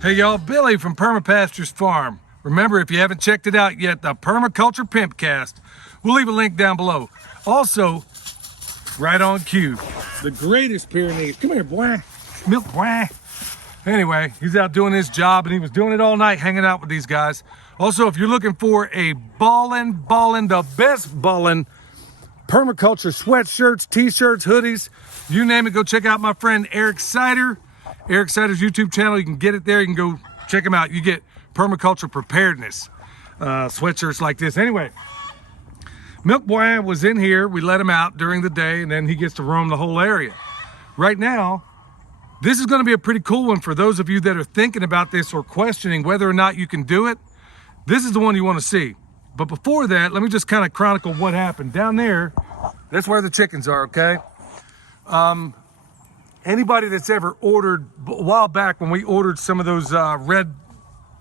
Hey y'all, Billy from Perma Pastures Farm. Remember, if you haven't checked it out yet, the Permaculture Pimpcast. We'll leave a link down below. Also, right on cue, the greatest Pyrenees. Come here, boy. Milk, boy. Anyway, he's out doing his job, and he was doing it all night, hanging out with these guys. Also, if you're looking for a the best ballin' permaculture sweatshirts, t-shirts, hoodies, you name it, go check out my friend Eric Sider. Eric Sider's YouTube channel. You can get it there. You can go check him out. You get permaculture preparedness sweatshirts like this. Anyway, Milk Boy was in here. We let him out during the day, and then he gets to roam the whole area. Right now, this is going to be a pretty cool one for those of you that are thinking about this or questioning whether or not you can do it. This is the one you want to see. But before that, let me just kind of chronicle what happened. Down there, that's where the chickens are, okay? Anybody that's ever ordered, a while back when we ordered some of those red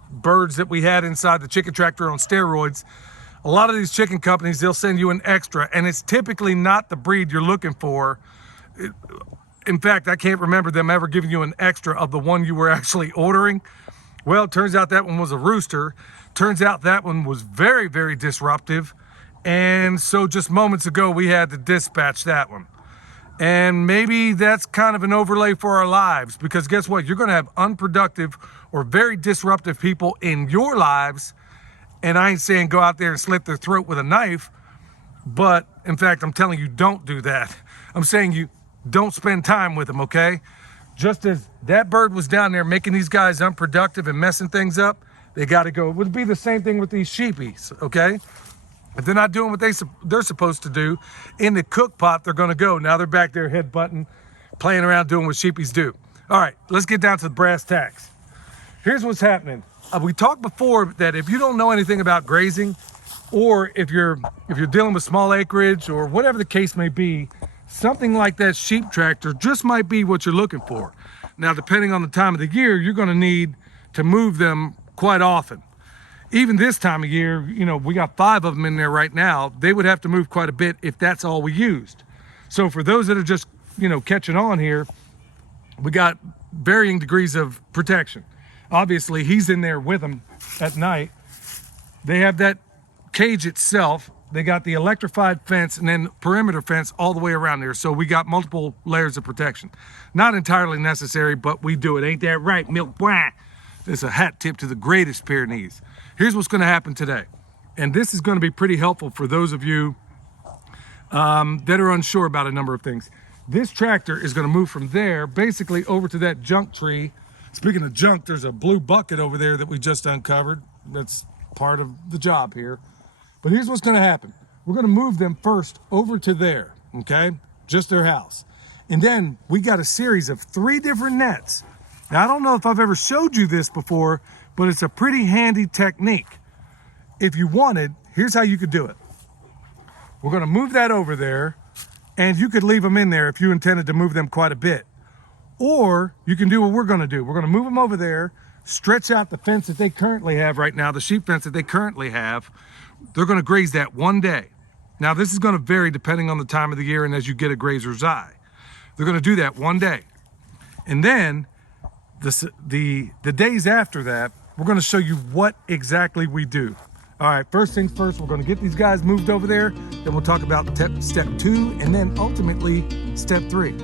birds that we had inside the chicken tractor on steroids, a lot of these chicken companies, they'll send you an extra, and it's typically not the breed you're looking for. In fact, I can't remember them ever giving you an extra of the one you were actually ordering. Well, it turns out that one was a rooster. Turns out that one was very, very disruptive. And so just moments ago, we had to dispatch that one. And maybe that's kind of an overlay for our lives, because guess what? You're going to have unproductive or very disruptive people in your lives. And I ain't saying go out there and slit their throat with a knife, but in fact, I'm telling you, don't do that. I'm saying you don't spend time with them, okay? Just as that bird was down there making these guys unproductive and messing things up, they got to go. It would be the same thing with these sheepies, okay? If they're not doing what they're supposed to do, in the cook pot, they're going to go. Now they're back there headbutting, playing around, doing what sheepies do. All right, let's get down to the brass tacks. Here's what's happening. We talked before that if you don't know anything about grazing, or if you're dealing with small acreage or whatever the case may be, something like that sheep tractor just might be what you're looking for. Now, depending on the time of the year, you're going to need to move them quite often. Even this time of year, you know, we got 5 of them in there right now. They would have to move quite a bit if that's all we used. So for those that are just, you know, catching on here, we got varying degrees of protection. Obviously, he's in there with them at night. They have that cage itself. They got the electrified fence and then perimeter fence all the way around there. So we got multiple layers of protection. Not entirely necessary, but we do it. Ain't that right, Milk Boy? It's a hat tip to the greatest Pyrenees. Here's what's going to happen today. And this is going to be pretty helpful for those of you that are unsure about a number of things. This tractor is going to move from there basically over to that junk tree. Speaking of junk, there's a blue bucket over there that we just uncovered. That's part of the job here. But here's what's going to happen. We're going to move them first over to there, okay? Just their house. And then we got a series of 3 different nets. Now, I don't know if I've ever showed you this before, but it's a pretty handy technique. If you wanted, here's how you could do it. We're going to move that over there, and you could leave them in there if you intended to move them quite a bit. Or you can do what we're going to do. We're going to move them over there, stretch out the fence that they currently have right now, the sheep fence that they currently have. They're going to graze that one day. Now, this is going to vary depending on the time of the year and as you get a grazer's eye. They're going to do that one day. And then the days after that, we're going to show you what exactly we do. All right, first things first, we're going to get these guys moved over there. Then we'll talk about step 2 and then ultimately step 3.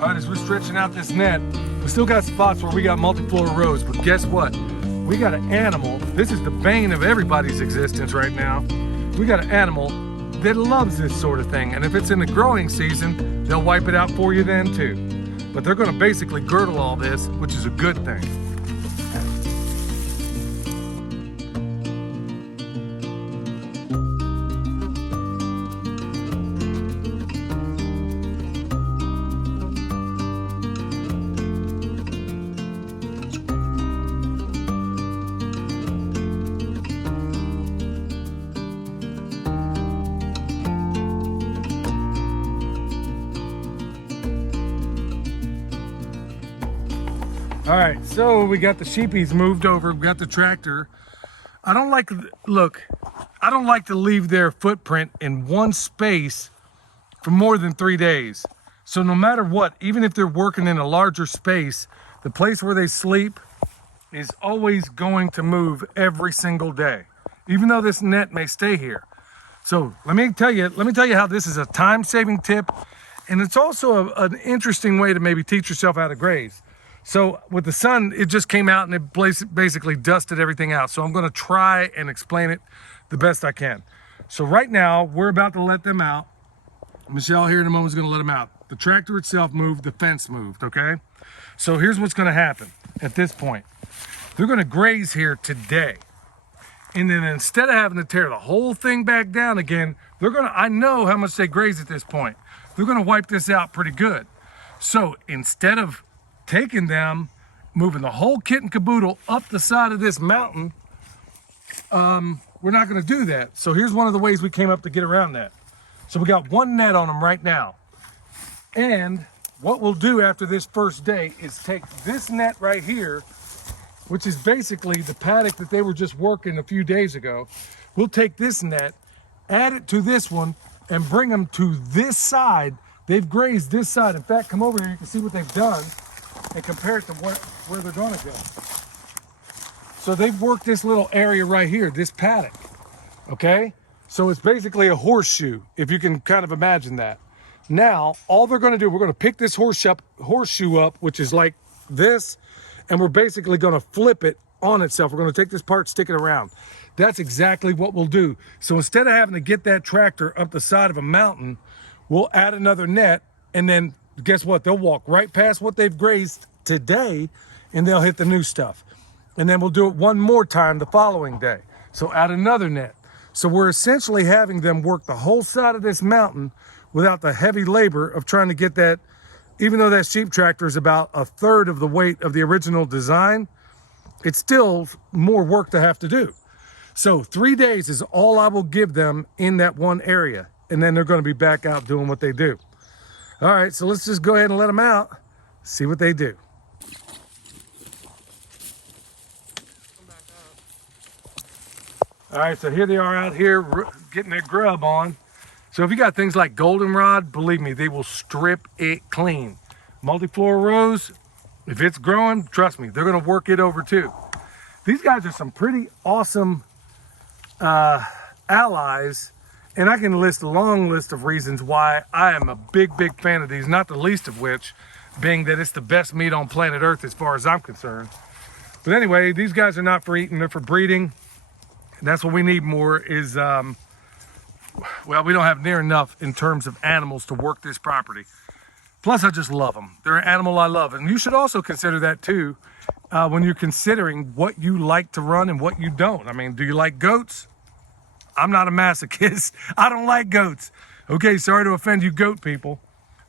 All right, as we're stretching out this net, we still got spots where we got multi-floor rows, but guess what? We got an animal. This is the bane of everybody's existence right now. We got an animal that loves this sort of thing. And if it's in the growing season, they'll wipe it out for you then too. But they're gonna basically girdle all this, which is a good thing. All right, so we got the sheepies moved over. We got the tractor. I don't like, look, I don't like to leave their footprint in one space for more than 3 days. So no matter what, even if they're working in a larger space, the place where they sleep is always going to move every single day, even though this net may stay here. So let me tell you how this is a time-saving tip, and it's also an interesting way to maybe teach yourself how to graze. So with the sun, it just came out and it basically dusted everything out. So I'm gonna try and explain it the best I can. So right now, we're about to let them out. Michelle here in a moment is gonna let them out. The tractor itself moved, the fence moved, okay? So here's what's gonna happen at this point. They're gonna graze here today. And then instead of having to tear the whole thing back down again, I know how much they graze at this point. They're gonna wipe this out pretty good. So instead of taking them, moving the whole kit and caboodle up the side of this mountain, we're not gonna do that. So here's one of the ways we came up to get around that. So we got one net on them right now. And what we'll do after this first day is take this net right here, which is basically the paddock that they were just working a few days ago. We'll take this net, add it to this one, and bring them to this side. They've grazed this side. In fact, come over here, you can see what they've done and compare it to where they're gonna go. So they've worked this little area right here, this paddock, okay? So it's basically a horseshoe, if you can kind of imagine that. Now, all they're gonna do, we're gonna pick this horseshoe up, which is like this, and we're basically gonna flip it on itself. We're gonna take this part, stick it around. That's exactly what we'll do. So instead of having to get that tractor up the side of a mountain, we'll add another net, and then guess what? They'll walk right past what they've grazed today, and they'll hit the new stuff. And then we'll do it one more time the following day. So add another net. So we're essentially having them work the whole side of this mountain without the heavy labor of trying to get that. Even though that sheep tractor is about a third of the weight of the original design, it's still more work to have to do. So 3 days is all I will give them in that one area. And then they're gonna be back out doing what they do. All right, so let's just go ahead and let them out, see what they do. All right, so here they are out here getting their grub on. So if you got things like goldenrod, believe me, they will strip it clean. Multiflora rose, if it's growing, trust me, they're gonna work it over too. These guys are some pretty awesome allies, and I can list a long list of reasons why I am a big, big fan of these, not the least of which being that it's the best meat on planet Earth as far as I'm concerned. But anyway, these guys are not for eating, they're for breeding. And that's what we need more is, well, we don't have near enough in terms of animals to work this property. Plus, I just love them. They're an animal I love. And you should also consider that too when you're considering what you like to run and what you don't. I mean, do you like goats? I'm not a masochist. I don't like goats. Okay, sorry to offend you goat people,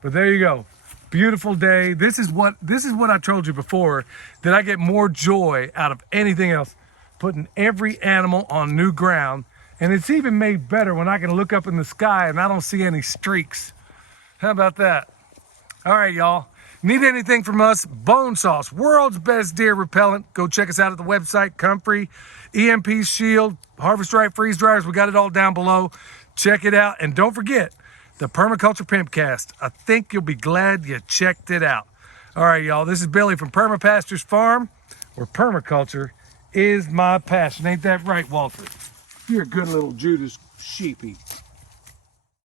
but there you go. Beautiful day. This is what I told you before, that I get more joy out of anything else, putting every animal on new ground. And it's even made better when I can look up in the sky and I don't see any streaks. How about that? All right, y'all. Need anything from us? Bone Sauce, world's best deer repellent. Go check us out at the website, Comfrey, EMP Shield, Harvest Right freeze dryers. We got it all down below. Check it out. And don't forget the Permaculture Pimpcast. I think you'll be glad you checked it out. All right, y'all. This is Billy from Perma Pastures Farm, where permaculture is my passion. Ain't that right, Walter? You're a good little Judas sheepy.